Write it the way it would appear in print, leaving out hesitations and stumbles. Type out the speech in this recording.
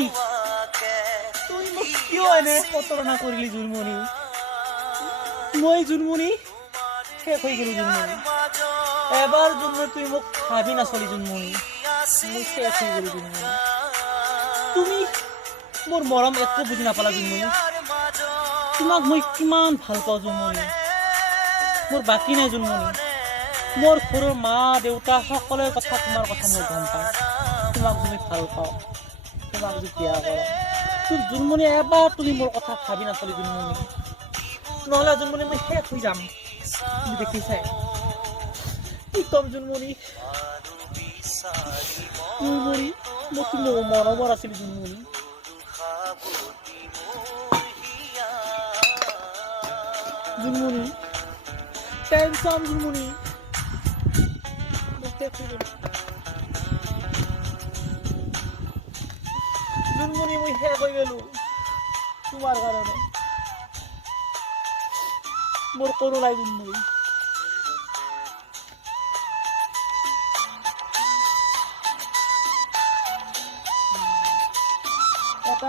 জুনমণি তুই মোক কিয় এনে প্ৰতাৰণা কৰিলি জুনমণি মই জুনমণি শেষ হৈ গ'লো জুনমণি এবাৰ জুনমণি তুই মোক ভাবি নাচলি জুনমণি মই শেষ হৈ গ'লো জুনমণি তুমি মোৰ মৰম একো বুজি নাপালা জুনমণি তোমাক মই কিমান ভাল পাওঁ জুনমণি মোৰ বাকী নাই জুনমণি মোৰ ঘৰৰ মা দেউতা সকলোৰে কথা তোমাৰ কথা মই গম পাওঁ তোমাক তুমি ভাল পাওঁ তোমাক যদি বিয়া কৰা তোৰ জুনমণি এবাৰ তুমি মোৰ কথা ভাবি নাচলি জুনমণি নহ'লে জুনমণি মই শেষ হৈ যাম তুমি দেখিছাই কি ক'ম জুনমণি জুনমণি মই তুমি মৰমৰ আছিলি জুনমণি জুনমণি টাইম চাম জুনমণি জুনমণি মই শেষ হৈ গ'লো তোমাৰ কাৰণে মোৰ কোনো নাই জুনমণি